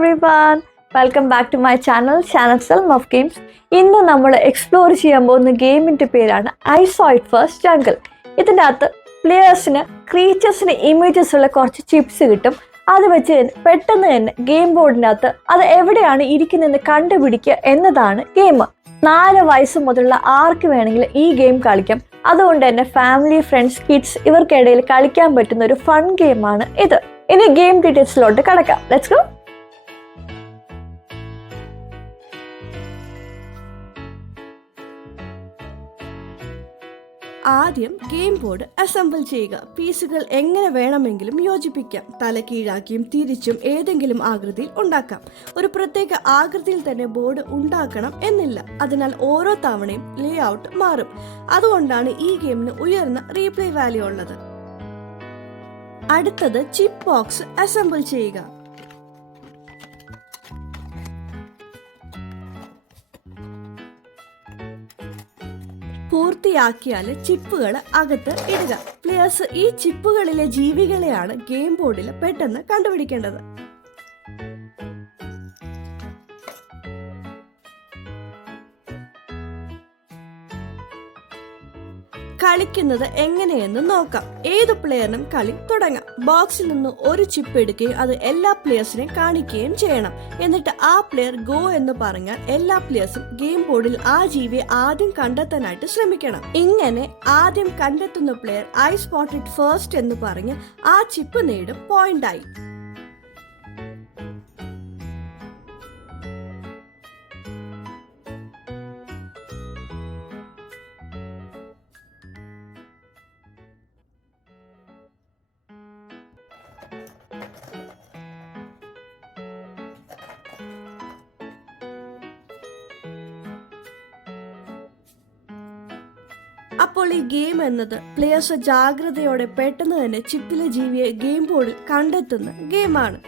everyone, welcome back to my channel Selm of Games. ഇന്ന് നമ്മൾ explore ചെയ്യാൻ പോകുന്ന ഗെയിമിൻ്റെ പേരാണ് I so it first jungle. ഇതിൻ്റെ അകത്ത് പ്ലെയേഴ്സിന് ക്രീച്ചേഴ്സിന് ഇമേജസ് ഉള്ള കുറച്ച് ചിപ്സ് കിട്ടും. അത് വെച്ച് പെട്ടെന്ന് തന്നെ ഗെയിം ബോർഡിനകത്ത് അത് എവിടെയാണ് ഇരിക്കുന്നതെന്ന് കണ്ടുപിടിക്കുക എന്നതാണ് ഗെയിം. 4 വയസ്സ് മുതലുള്ള ആർക്ക് വേണമെങ്കിലും ഈ ഗെയിം കളിക്കാം. അതുകൊണ്ട് തന്നെ ഫാമിലി, ഫ്രണ്ട്സ്, കിഡ്സ് ഇവർക്കിടയിൽ കളിക്കാൻ പറ്റുന്ന ഒരു ഫൺ ഗെയിമാണ് ഇത്. ഇനി ഗെയിം ഡീറ്റെയിൽസിലോട്ട് കടക്കാം. Let's go. ആദ്യം ഗെയിം ബോർഡ് അസംബിൾ ചെയ്യുക. പീസുകൾ എങ്ങനെ വേണമെങ്കിലും യോജിപ്പിക്കാം. തലകീഴാക്കിയും തിരിച്ചും ഏതെങ്കിലും ആകൃതിയിൽ ഉണ്ടാക്കാം. ഒരു പ്രത്യേക ആകൃതിയിൽ തന്നെ ബോർഡ് ഉണ്ടാക്കണം എന്നില്ല. അതിനാൽ ഓരോ തവണയും ലേ ഔട്ട് മാറും. അതുകൊണ്ടാണ് ഈ ഗെയിമിന് ഉയർന്ന റീപ്ലേ വാല്യൂ ഉള്ളത്. അടുത്തത് ചിപ്പ് ബോക്സ് അസംബിൾ ചെയ്യുക. പൂർത്തിയാക്കിയാൽ ചിപ്പുകൾ അകത്ത് ഇടുക. പ്ലെയേഴ്സ് ഈ ചിപ്പുകളിലെ ജീവികളെയാണ് ഗെയിം ബോർഡിൽ പെട്ടെന്ന് കണ്ടുപിടിക്കേണ്ടത്. കളിക്കുന്നത് എങ്ങനെയെന്ന് നോക്കാം. ഏത് പ്ലെയറിനും കളി തുടങ്ങാം. ബോക്സിൽ നിന്ന് ഒരു ചിപ്പ് എടുക്കുകയും അത് എല്ലാ പ്ലെയേഴ്സിനെയും കാണിക്കുകയും ചെയ്യണം. എന്നിട്ട് ആ പ്ലെയർ ഗോ എന്ന് പറഞ്ഞാൽ എല്ലാ പ്ലെയേഴ്സും ഗെയിം ബോർഡിൽ ആ ജീവിയെ ആദ്യം കണ്ടെത്താനായിട്ട് ശ്രമിക്കണം. ഇങ്ങനെ ആദ്യം കണ്ടെത്തുന്ന പ്ലെയർ ഐ സ്പോട്ടഡ് ഫസ്റ്റ് എന്ന് പറഞ്ഞ് ആ ചിപ്പ് നേടും പോയിന്റായി. അപ്പോൾ ഈ ഗെയിം എന്നത് പ്ലെയേഴ്സ് ജാഗ്രതയോടെ പെട്ടെന്ന് തന്നെ ചിപ്പിലെ ജീവിയെ ഗെയിം ബോർഡിൽ കണ്ടെത്തുന്ന ഗെയിമാണ്.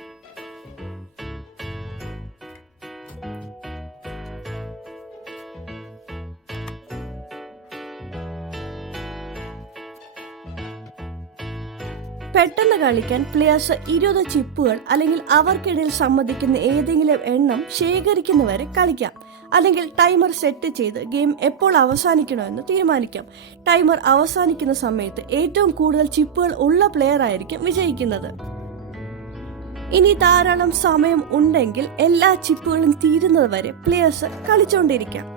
പെട്ടെന്ന് കളിക്കാൻ പ്ലെയേഴ്സ് 20 ചിപ്പുകൾ അല്ലെങ്കിൽ അവർക്കിടയിൽ സമ്മതിക്കുന്ന ഏതെങ്കിലും എണ്ണം ശേഖരിക്കുന്നവരെ കളിക്കാം. അല്ലെങ്കിൽ ടൈമർ സെറ്റ് ചെയ്ത് ഗെയിം എപ്പോൾ അവസാനിക്കണമെന്ന് തീരുമാനിക്കാം. ടൈമർ അവസാനിക്കുന്ന സമയത്ത് ഏറ്റവും കൂടുതൽ ചിപ്പുകൾ ഉള്ള പ്ലെയർ ആയിരിക്കും വിജയിക്കുന്നത്. ഇനി ധാരാളം സമയം ഉണ്ടെങ്കിൽ എല്ലാ ചിപ്പുകളും തീരുന്നത് വരെ പ്ലെയേഴ്സ് കളിച്ചുകൊണ്ടിരിക്കാം.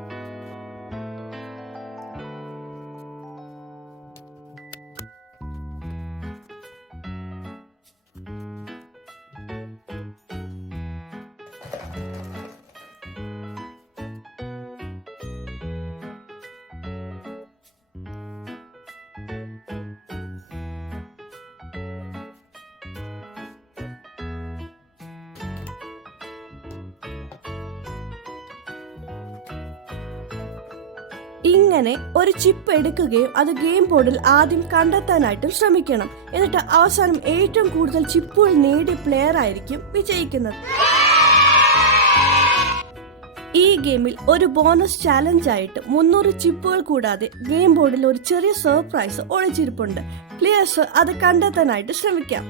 ഇങ്ങനെ ഒരു ചിപ്പ് എടുക്കുകയും അത് ഗെയിം ബോർഡിൽ ആദ്യം കണ്ടെത്താനായിട്ടും ശ്രമിക്കണം. എന്നിട്ട് അവസാനം ഏറ്റവും കൂടുതൽ ചിപ്പുകൾ നേടിയ പ്ലെയർ ആയിരിക്കും വിജയിക്കുന്നത്. ഈ ഗെയിമിൽ ഒരു ബോണസ് ചാലഞ്ച് ആയിട്ട് 300 ചിപ്പുകൾ കൂടാതെ ഗെയിം ബോർഡിൽ ഒരു ചെറിയ സർപ്രൈസ് ഒളിച്ചിരിപ്പുണ്ട്. പ്ലെയേഴ്സ് അത് കണ്ടെത്താനായിട്ട് ശ്രമിക്കാം.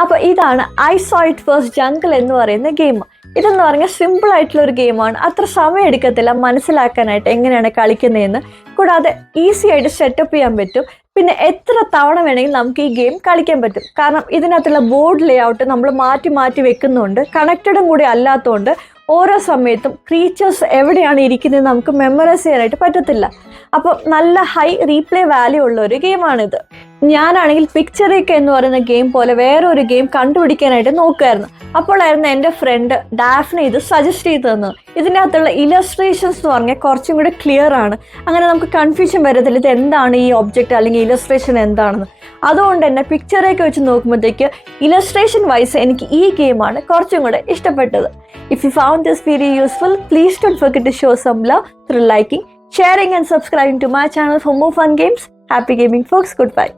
അപ്പോൾ ഇതാണ് I so it first jungle എന്ന് പറയുന്ന ഗെയിം. ഇതെന്ന് പറഞ്ഞാൽ സിമ്പിൾ ആയിട്ടുള്ള ഒരു ഗെയിമാണ്. അത്ര സമയം എടുക്കത്തില്ല മനസ്സിലാക്കാനായിട്ട് എങ്ങനെയാണ് കളിക്കുന്നതെന്ന്. കൂടാതെ ഈസി ആയിട്ട് സെറ്റപ്പ് ചെയ്യാൻ പറ്റും. പിന്നെ എത്ര തവണ വേണമെങ്കിലും നമുക്ക് ഈ ഗെയിം കളിക്കാൻ പറ്റും. കാരണം ഇതിനകത്തുള്ള ബോർഡ് ലേ ഔട്ട് നമ്മൾ മാറ്റി മാറ്റി വെക്കുന്നുണ്ട്. കണക്റ്റഡും കൂടി അല്ലാത്തതുകൊണ്ട് ഓരോ സമയത്തും ക്രീച്ചേഴ്സ് എവിടെയാണ് ഇരിക്കുന്നത് നമുക്ക് മെമ്മറൈസ് ചെയ്യാനായിട്ട് പറ്റത്തില്ല. അപ്പോൾ നല്ല ഹൈ റീപ്ലേ വാല്യൂ ഉള്ള ഒരു ഗെയിമാണിത്. ഞാനാണെങ്കിൽ പിക്ചറേക്ക് എന്ന് പറയുന്ന ഗെയിം പോലെ വേറെ ഒരു ഗെയിം കണ്ടുപിടിക്കാനായിട്ട് നോക്കുമായിരുന്നു. അപ്പോഴായിരുന്നു എൻ്റെ ഫ്രണ്ട് ഡാഫ്നെ ഇത് സജസ്റ്റ് ചെയ്ത് തന്നത്. ഇതിനകത്തുള്ള ഇലസ്ട്രേഷൻസ് എന്ന് പറഞ്ഞാൽ കുറച്ചും കൂടി ക്ലിയർ ആണ്. അങ്ങനെ നമുക്ക് കൺഫ്യൂഷൻ വരത്തില്ല ഇത് എന്താണ് ഈ ഒബ്ജക്റ്റ് അല്ലെങ്കിൽ ഇലസ്ട്രേഷൻ എന്താണെന്ന്. അതുകൊണ്ട് തന്നെ പിക്ചറേക്ക് വെച്ച് നോക്കുമ്പോഴത്തേക്ക് ഇലസ്ട്രേഷൻ വൈസ് എനിക്ക് ഈ ഗെയിമാണ് കുറച്ചും കൂടെ ഇഷ്ടപ്പെട്ടത്. If you found this video useful, please don't forget to show some love through liking, sharing and subscribing to my channel for more fun games. Happy gaming folks, goodbye.